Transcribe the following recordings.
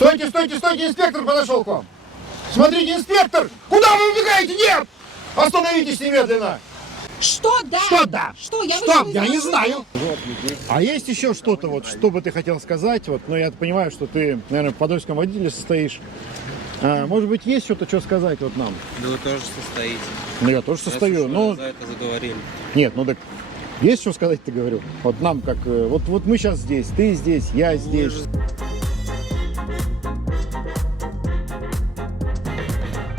Стойте, стойте, стойте, инспектор подошел к вам. Смотрите, инспектор! Куда вы убегаете? Нет! Остановитесь немедленно! Что да? Что да? Что? Я Что? ничего Я не знаю. знаю. А есть еще что-то, вот, что бы ты хотел сказать? Вот, но я понимаю, что ты, наверное, в подольском водителе состоишь. Может быть, есть что-то, что сказать вот нам? Да вы тоже состоите. Ну, я тоже состою. Раз уж Ну, вы за это заговорили. нет, ну так есть что сказать, ты говорю. Вот нам как, вот мы сейчас здесь, ты здесь, я здесь.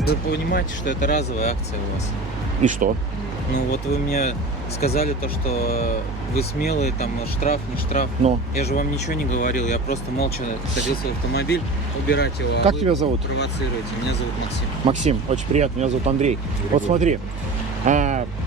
Вы понимаете, что это разовая акция у вас. И что? Ну вот вы мне сказали то, что вы смелые, там штраф, не штраф. Но. Я же вам ничего не говорил, я просто молча садился в автомобиль, убирать его. Как вы тебя зовут? Провоцируете. Меня зовут Максим. Максим, очень приятно, меня зовут Андрей. Вот смотри,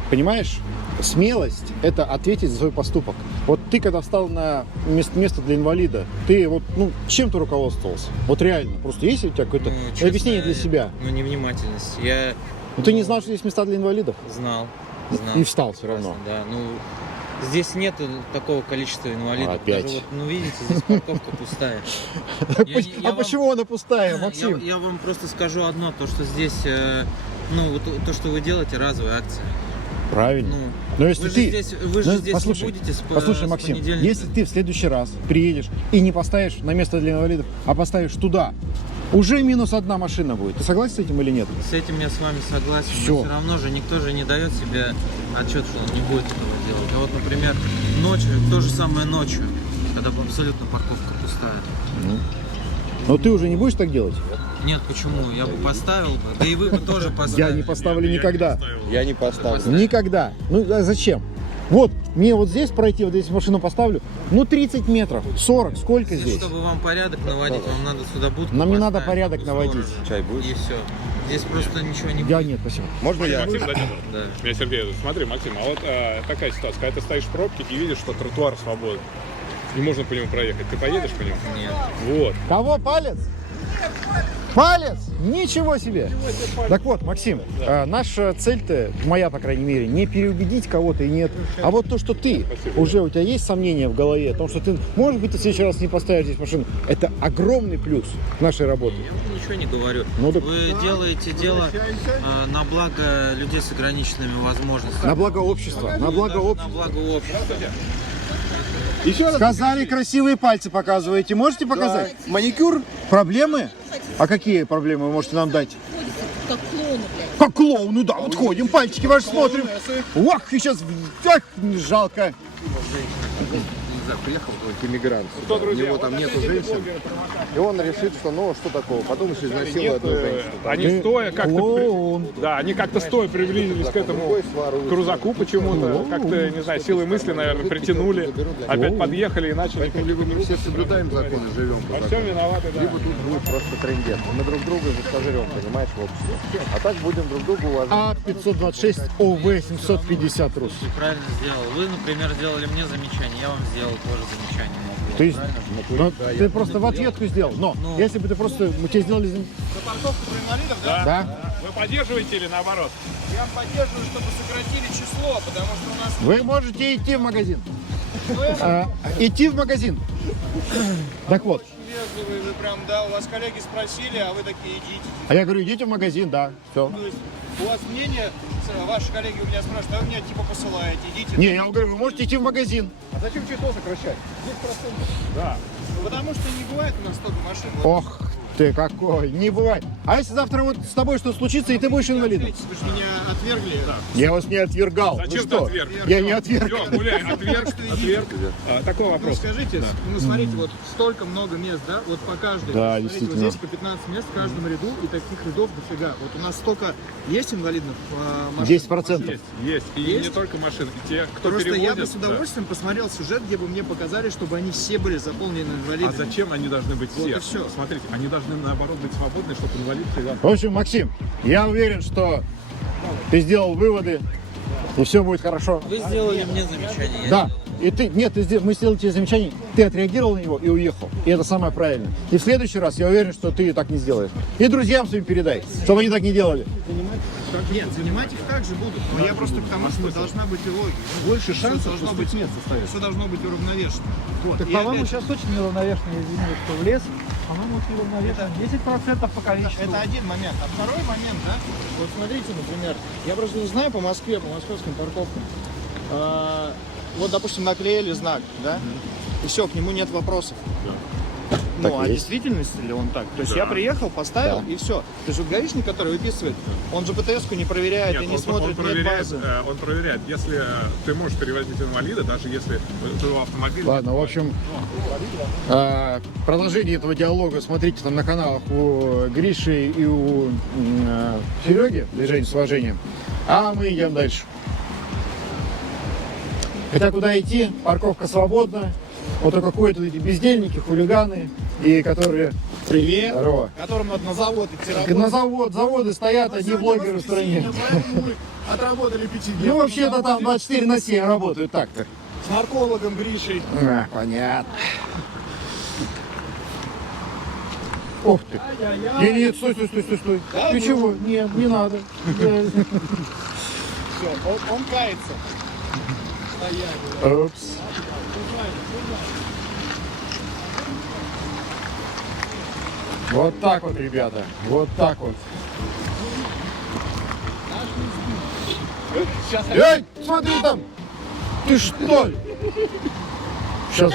понимаешь, смелость – это ответить за свой поступок. Вот ты, когда встал на место для инвалида, ты вот, ну, чем ты руководствовался? Вот реально, просто есть у тебя какое-то честно, объяснение для себя? Ну, невнимательность. Я Ну, ты не знал, что есть места для инвалидов? знал. И встал все равно. Да, ну здесь нет такого количества инвалидов. Опять. Даже вот, ну видите, здесь парковка пустая. А почему она пустая, Максим? Я вам просто скажу одно, то что здесь, ну вот то, что вы делаете, разовая акция. Правильно. Ну, Но если вы же ты... здесь, вы же Ну, здесь послушай, не будете послушай, с Максим, понедельника. если ты в следующий раз приедешь и не поставишь на место для инвалидов, а поставишь туда, уже минус одна машина будет. Ты согласен с этим или нет? С этим я с вами согласен. Всё. Но все равно же никто же не дает себе отчет, что он не будет этого делать. А вот, например, ночью, то же самое ночью, когда абсолютно парковка пустая. Но ты уже не будешь так делать? Нет, почему? Я бы поставил бы. Да и вы бы тоже поставили. Я не поставлю никогда. Я не поставлю. Никогда. Ну а зачем? Вот, мне вот здесь пройти, вот здесь машину поставлю, ну 30 метров, 40, сколько Здесь, здесь? чтобы вам порядок наводить, вам надо сюда будку Нам не надо поставить, порядок чтобы наводить. сторож. Чай будет? И все. Здесь просто ничего не Я будет. нет, спасибо. Можно я? Максим, да, Да. Меня Сергей зовут. Смотри, Максим, а вот такая ситуация, когда ты стоишь в пробке и видишь, что тротуар свободен, и можно по нему проехать, ты поедешь по нему? Нет. Вот. Кого палец? Палец! Ничего себе! Так вот, Максим, наша цель-то, моя, по крайней мере, не переубедить кого-то и нет. А вот то, что ты, уже у тебя есть сомнения в голове, о том, что ты, может быть, ты в следующий раз не поставишь здесь машину, это огромный плюс нашей работы. Я вам ничего не говорю. Ну, так- Вы делаете дело на благо людей с ограниченными возможностями. На благо общества, на благо На общества. благо общества. Сказали, красивые пальцы показываете. Можете показать? Маникюр? Проблемы? А какие проблемы вы можете нам дать? Как клоуны, блядь. Как клоуны, да, вот ходим, пальчики ваши смотрим. Ох, и сейчас, ах, жалко. Приехал какой-то иммигрант сюда, у него там нету женщин, и он решит, что ну что такого, подумаешь, изнасилует одну женщину. Они стоя как-то... Клоун. Да, они как-то стоя приблизились к этому крузаку почему-то, как-то, не знаю, силой мысли, наверное, притянули, опять подъехали и начали... Поэтому либо мы все соблюдаем законы, живем по Во закону, всем виноваты, да. либо тут будет просто трендец. Мы друг друга же сожрем, понимаешь, в обществе. А так будем друг друга уважать. А526 ОВ750 РУС. Правильно сделал. Вы, например, сделали мне замечание, я вам сделал тоже замечание. То есть, ну, ты просто в ответку сделал. Но Ну. если бы ты просто, мы тебе сделали... Парковку для инвалидов, да? Да? Вы поддерживаете или наоборот? Я поддерживаю, чтобы сократили число, потому что у нас... Вы можете идти в магазин. Идти в магазин. Так вот. Вежливые вы прям, да, у вас коллеги спросили, а вы такие идите. А я говорю, идите в магазин, да. Все. То есть у вас мнение, ваши коллеги у меня спрашивают, а вы меня типа посылаете, идите. Не, я вам говорю, вы можете идти в магазин. А зачем число сокращать? 10%. Потому что не бывает у нас столько машин. Ох ты какой, не бывает. А если завтра вот с тобой что случится, и ты будешь инвалидом? Вы же меня отвергли. Я вас не отвергал. Зачем Вы ты что? отверг? Я не отверг. Все, гуляй, отверг. Такой Ну вопрос. скажите, ну смотрите, вот столько много мест, да, вот по каждой. Да, Смотрите, действительно. Вот здесь по 15 мест в каждом ряду, и таких рядов дофига. Вот у нас столько есть инвалидных машин? 10%. Есть. И Есть? не только машины, и те, кто Просто переводит. я бы с удовольствием посмотрел сюжет, где бы мне показали, чтобы они все были заполнены А инвалидами. зачем они должны быть Вот все? и всё. Смотрите, они должны наоборот быть свободны, чтобы инвалид всегда... В общем, Максим, я уверен, что ты сделал выводы, и все будет хорошо. Вы сделали мне замечание. я Да. сделал. И ты, нет, мы сделали тебе замечание, ты отреагировал на него и уехал. И это самое правильное. И в следующий раз я уверен, что ты так не сделаешь. И друзьям своим передай, чтобы они так не делали. Нет, занимать их также будут. Но я просто к тому, что должна быть и логика. Больше Всё шансов, должно что быть спецназ составит. Все должно быть уравновешено. Вот. Так, И по-моему, опять- сейчас очень неравновешенно, извини, что влез. По-моему, это 10% по количеству. Это один момент. А второй момент, да? Вот смотрите, например, я просто не знаю по Москве, по московским парковкам. Вот, допустим, наклеили знак, да? И все, к нему нет вопросов. Ну, Так а и есть. действительности ли он так? То есть я приехал, поставил и все. То есть вот гаишник, который выписывает, он же ПТС-ку не проверяет и не смотрит, нет базы. Он проверяет, если ты можешь перевозить инвалида, даже если у твоего автомобиля... Ладно, в общем, продолжение этого диалога смотрите там на каналах у Гриши и у Сереги, движение с уважением. А мы идем дальше. Хотя куда идти, парковка свободна. Вот только ходят эти бездельники, хулиганы, и которые... Привет. Здорово. Которым надо на завод идти работать. На заводы стоят, одни блогеры в стране. Отработали пятидневку. Ну, вообще-то там 24/7 работают так-то. С наркологом Гришей. Понятно. Ух ты. Нет, стой. Ты чего? Нет, не надо. Все, он кается. Упс. Вот так вот, ребята. Вот так вот. Сейчас Эй, смотри там! Ты что? Сейчас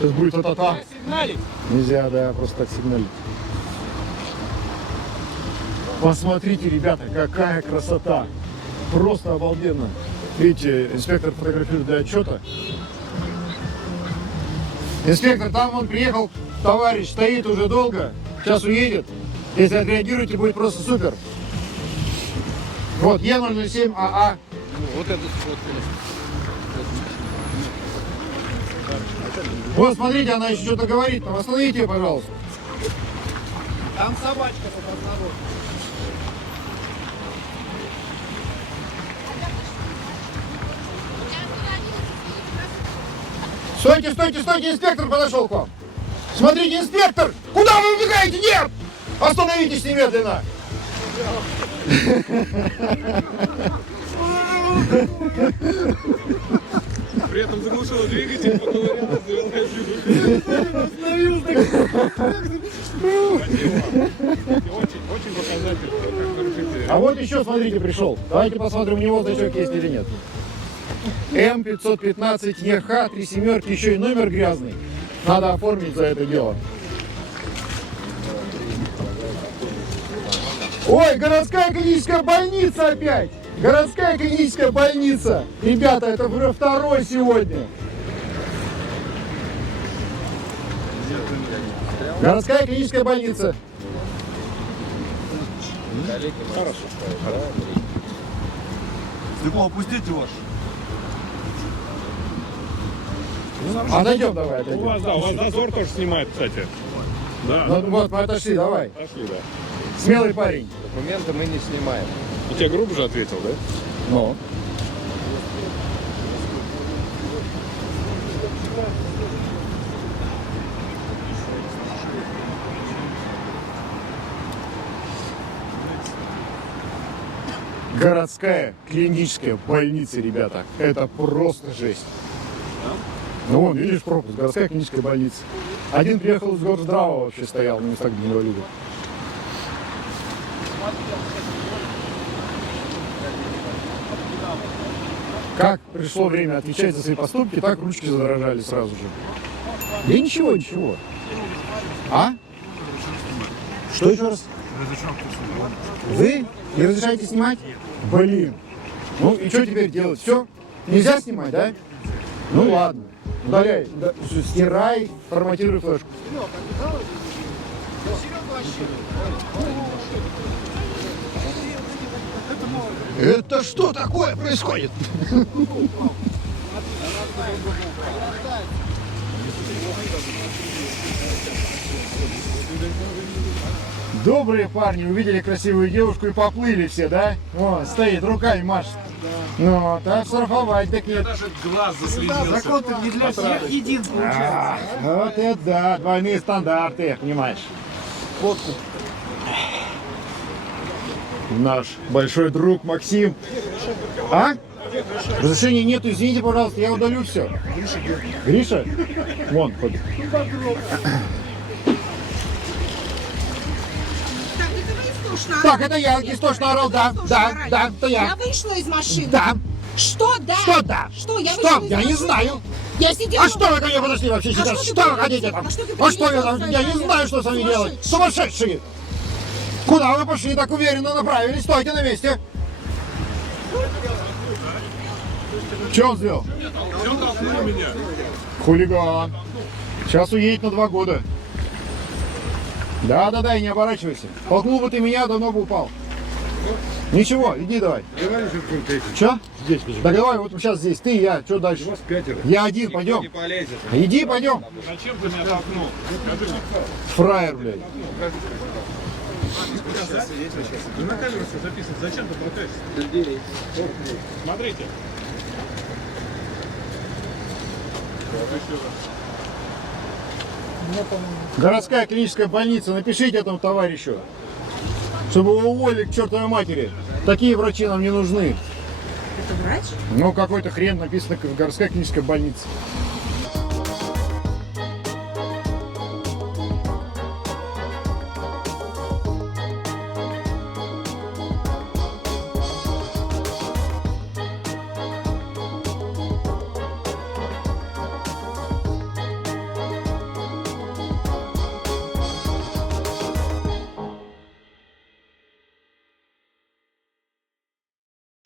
будет та-та-та. сигналить. Нельзя, да, просто так сигналить. Посмотрите, ребята, какая красота. Просто обалденно. Видите, инспектор фотографирует для отчета. Инспектор, там он приехал, товарищ стоит уже долго, сейчас уедет. Если отреагируете, будет просто супер. Вот, Е007АА. Вот это Вот, смотрите, она еще что-то говорит, там остановите ее, пожалуйста. Там собачка под одного. Стойте, инспектор подошел к вам. Смотрите, инспектор, куда вы убегаете? Нет! Остановитесь немедленно. При этом заглушил двигатель, поковырялся, Очень показательно. А вот еще, смотрите, пришел. Давайте посмотрим, у него значок есть или нет. М515 ЕХ, 3 семерки, еще и номер грязный. Надо оформить за это дело. Ой, городская клиническая больница опять! Городская клиническая больница! Ребята, это уже второй сегодня. Городская клиническая больница. Стекло опустите ваше. Отойдем давай, У отойдем. вас зазор тоже снимает, кстати. Да, Ну, вот, мы отошли, давай. пошли, да. Смелый парень. Документы мы не снимаем. Я тебе грубо же ответил, да? Ну. Городская клиническая больница, ребята. Это просто жесть. Ну вон, видишь пропуск, городская клиническая больница. Один приехал из Горздрава вообще стоял, на местах для инвалидов. Как пришло время отвечать за свои поступки, так ручки задрожали сразу же. Да ничего. А? Что еще раз? Вы не разрешаете снимать? Блин. Ну и что теперь делать? Все? Нельзя снимать, да? Ну ладно. Удаляй. Стирай, форматируй флешку. Это что такое происходит? Добрые парни увидели красивую девушку и поплыли все, да? О, стоит, руками машет. Ну, так штрафовать такие. Даже глаз заслезился. Закон-то не для всех един получается. Вот это да, двойные стандарты, понимаешь. Фотку. Наш большой друг Максим. А? Разрешения нету, извините, пожалуйста, я удалю все. Гриша? Вон, ходит. истошно орал. Так, это я истошно орал, да, Тоже да, орали. да, это Я я. вышла из машины. Да. Что да? Что да? Что? Я Что? вышла из Я не машины. знаю. Я сидела. А что вы ко мне подошли вообще А сейчас? что ты Что вы привезла? хотите там? А что ты А что я привезла там? Я не своими? знаю, что с вами делать. Сумасшедший. Сумасшедшие! Куда вы пошли так уверенно направились? Стойте на месте. Что он сделал? Хулиган. Сейчас уедет на 2 года. Да, и не оборачивайся. Толкнул бы ты меня, давно бы упал. Ничего, иди давай. Че? Здесь. Да давай, вот сейчас здесь ты и я. Что дальше? Вас 5. Я один, пойдем. Иди, пойдем. Зачем ты меня толкнул? Скажи мне. Фраер, блядь. На камеру все записывать. Зачем ты толкаешься? Смотрите. Городская клиническая больница, напишите этому товарищу, чтобы его уволили к чертовой матери. Такие врачи нам не нужны. Это врач? Ну, какой-то хрен написано городская клиническая больница.